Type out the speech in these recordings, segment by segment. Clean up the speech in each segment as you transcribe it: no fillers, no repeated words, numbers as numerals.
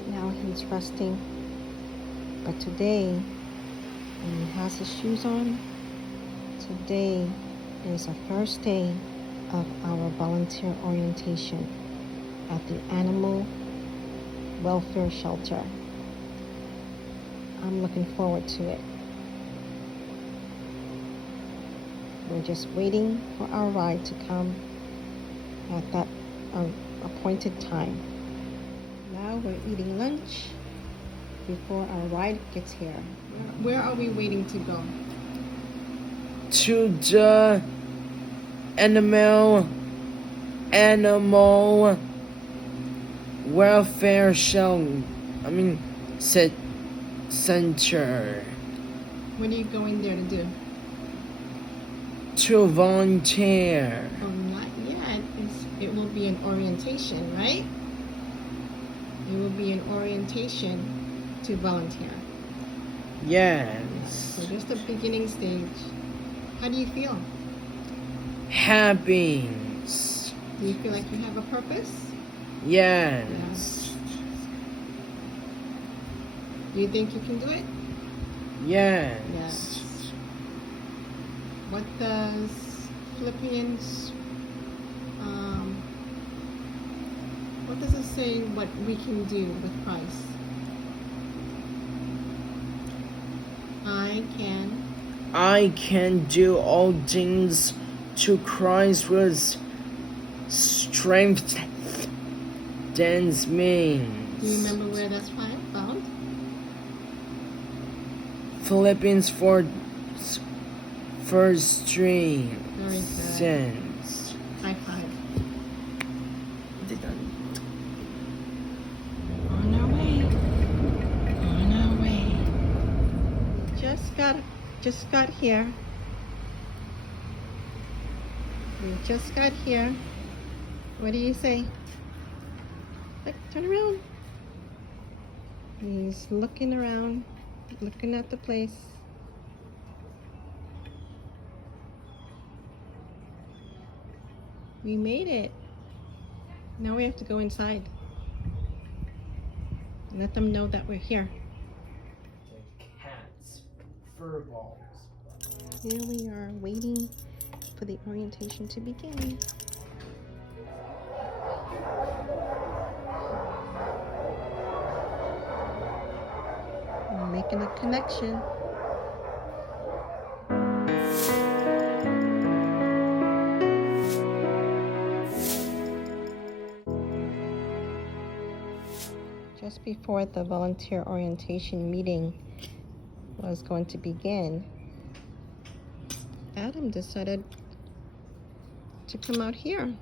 Right now he's resting, but today, when he has his shoes on, today is the first day of our volunteer orientation at the Animal Welfare Shelter. I'm looking forward to it. We're just waiting for our ride to come at that appointed time. Now we're eating lunch before our ride gets here. Where are we waiting to go? To the animal welfare center. What are you going there to do? To volunteer. Oh, not yet. It will be an orientation, right? It will be an orientation to volunteer. Yes. So just the beginning stage. How do you feel? Happy. Do you feel like you have a purpose? Yes. Do you think you can do it? Yes. Yes. What does Philippians, what does it say what we can do with Christ? I can do all things to Christ with strength than me. Do you remember where that's found? Philippians 4 verse 3. Very good. Sense. High five. On our way. On our way. Just got here. We just got here. What do you say? Look, turn around. He's looking around, looking at the place. We made it. Now we have to go inside. Let them know that we're here. The cat's fur balls. Here we are waiting for the orientation to begin. We're making a connection. Just before the volunteer orientation meeting was going to begin, Adam decided to come out here.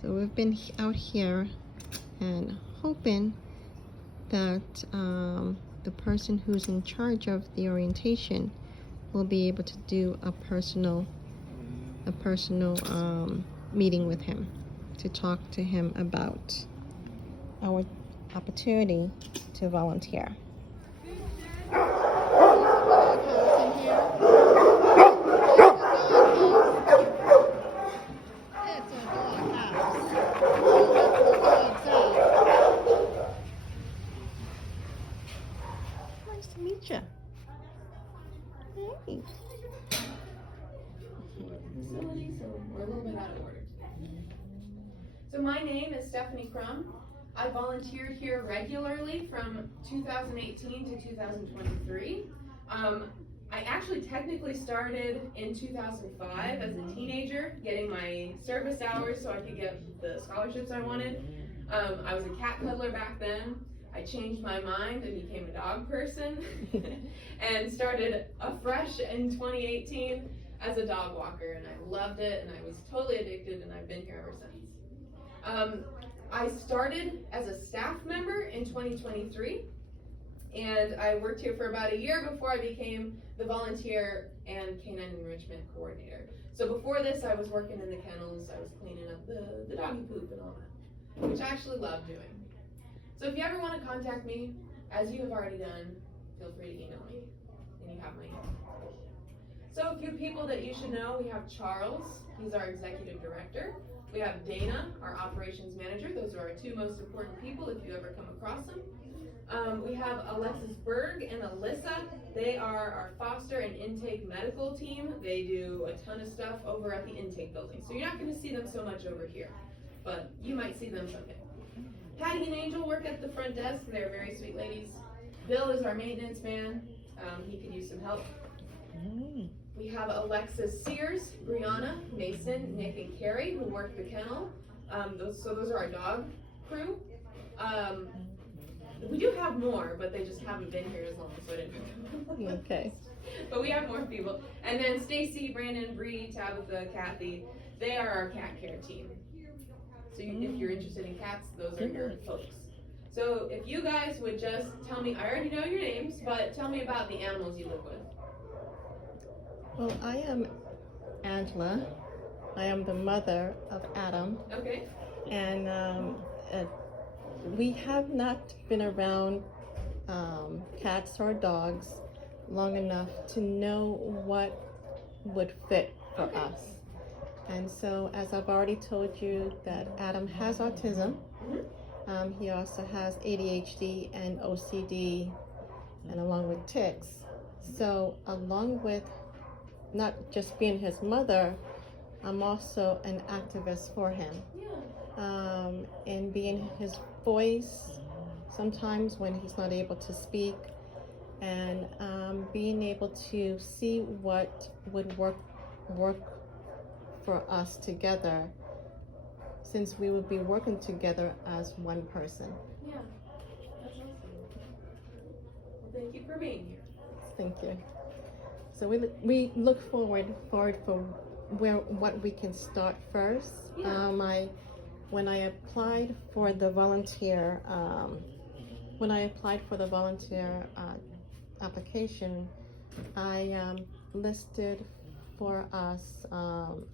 So we've been out here and hoping that the person who's in charge of the orientation will be able to do a personal meeting with him to talk to him about our opportunity to volunteer. Nice to meet you. Hey. So we're a little bit out of order. So my name is Stephanie Crum. I volunteered here regularly from 2018 to 2023. I actually technically started in 2005 as a teenager, getting my service hours so I could get the scholarships I wanted. I was a cat cuddler back then. I changed my mind and became a dog person and started afresh in 2018 as a dog walker, and I loved it, and I was totally addicted, and I've been here ever since. I started as a staff member in 2023, and I worked here for about a year before I became the volunteer and canine enrichment coordinator. So before this, I was working in the kennels, I was cleaning up the doggy poop and all that, which I actually love doing. So if you ever want to contact me, as you have already done, feel free to email me, and you have my email. So a few people that you should know, we have Charles, he's our executive director. We have Dana, our operations manager. Those are our two most important people if you ever come across them. We have Alexis Berg and Alyssa. They are our foster and intake medical team. They do a ton of stuff over at the intake building. So you're not gonna see them so much over here, but you might see them someday. Patty and Angel work at the front desk. They're very sweet ladies. Bill is our maintenance man. He could use some help. We have Alexis Sears, Brianna, Mason, Nick, and Carrie who work the kennel. Those are our dog crew. We do have more, but they just haven't been here as long, so I didn't put them on the Okay. list. But we have more people. And then Stacy, Brandon, Bree, Tabitha, Kathy, they are our cat care team. So if you're interested in cats, those are your folks. So if you guys would just tell me, I already know your names, but tell me about the animals you live with. Well, I am Angela. I am the mother of Adam, Okay. and we have not been around cats or dogs long enough to know what would fit for Okay. us. And so, as I've already told you, that Adam has autism. He also has ADHD and OCD, and along with tics. So, along with not just being his mother, I'm also an activist for him. Yeah. And being his voice sometimes when he's not able to speak, and being able to see what would work for us together, since we would be working together as one person. Yeah. That's awesome. Well, thank you for being here. Thank you. So we look forward for what we can start first. Yeah. When I applied for the volunteer application, I listed for us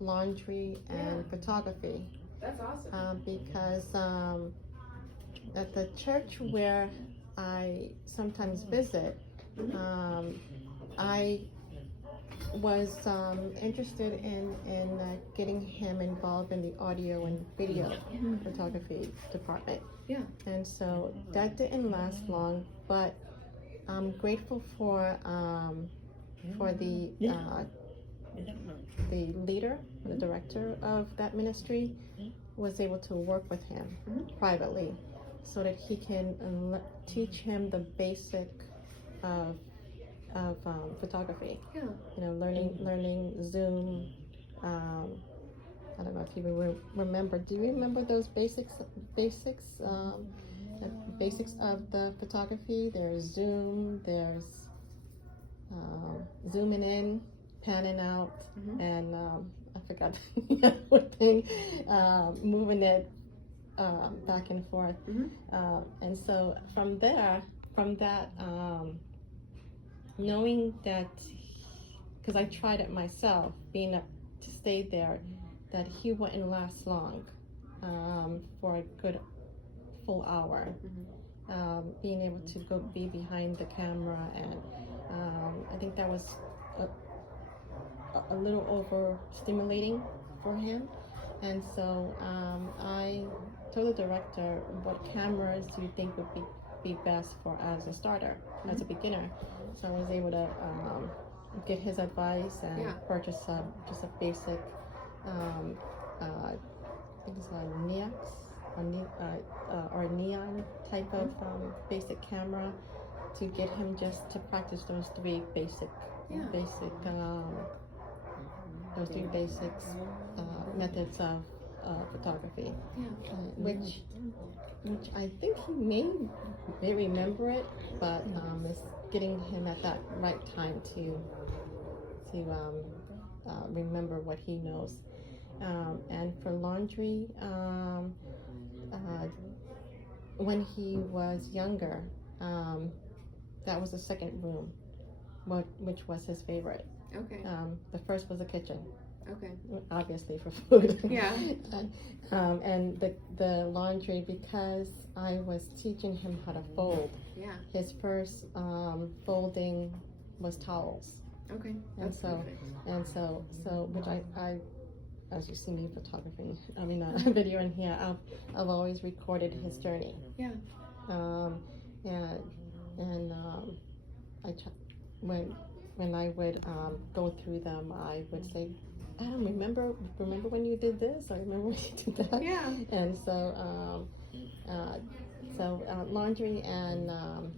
laundry and photography. That's awesome. Because at the church where I sometimes visit, I was interested in getting him involved in the audio and video photography department. Yeah. And so that didn't last long, but I'm grateful for the leader, the director of that ministry, was able to work with him privately, so that he can teach him the basic of photography. Yeah. You know, learning Zoom. I don't know if you remember. Do you remember those basics of the photography? There's Zoom. There's zooming in, panning out, and I forgot what thing. Moving it back and forth. And so from that. Knowing that, because I tried it myself, being up to stay there, that he wouldn't last long for a good full hour. Being able to be behind the camera, and I think that was a little overstimulating for him. And so I told the director, what cameras do you think would be best for as a starter, as a beginner? So I was able to get his advice and purchase just a basic, I think it's like Neox or Neon type of basic camera, to get him just to practice those three basics methods of photography, which I think he may remember it, but it's getting him at that right time to remember what he knows. And for laundry, when he was younger, that was the second room, which was his favorite. Okay. The first was the kitchen. Okay. Obviously for food. Yeah. And the laundry, because I was teaching him how to fold. Yeah. His first folding was towels. Okay, And that's so, perfect. and so, which I, as you see me photography, video in here, I've always recorded his journey. Yeah. I when I would go through them, I would say, I don't remember when you did this. I remember when you did that. Yeah. And so, laundry and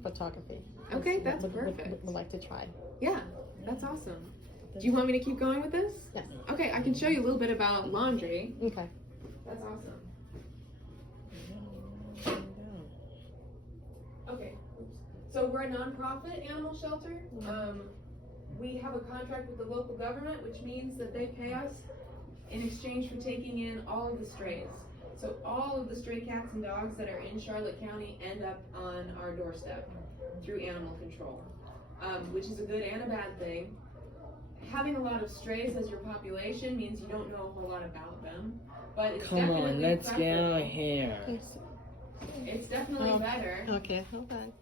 photography. Okay, that's would perfect. like to try. Yeah, that's awesome. Do you want me to keep going with this? Yes. Okay, I can show you a little bit about laundry. Okay. That's awesome. Okay, so we're a nonprofit animal shelter. We have a contract with the local government, which means that they pay us in exchange for taking in all of the strays. So all of the stray cats and dogs that are in Charlotte County end up on our doorstep through animal control, which is a good and a bad thing. Having a lot of strays as your population means you don't know a whole lot about them, but it's Come definitely on, let's get preferable. out of here. It's definitely better. Okay, hold on.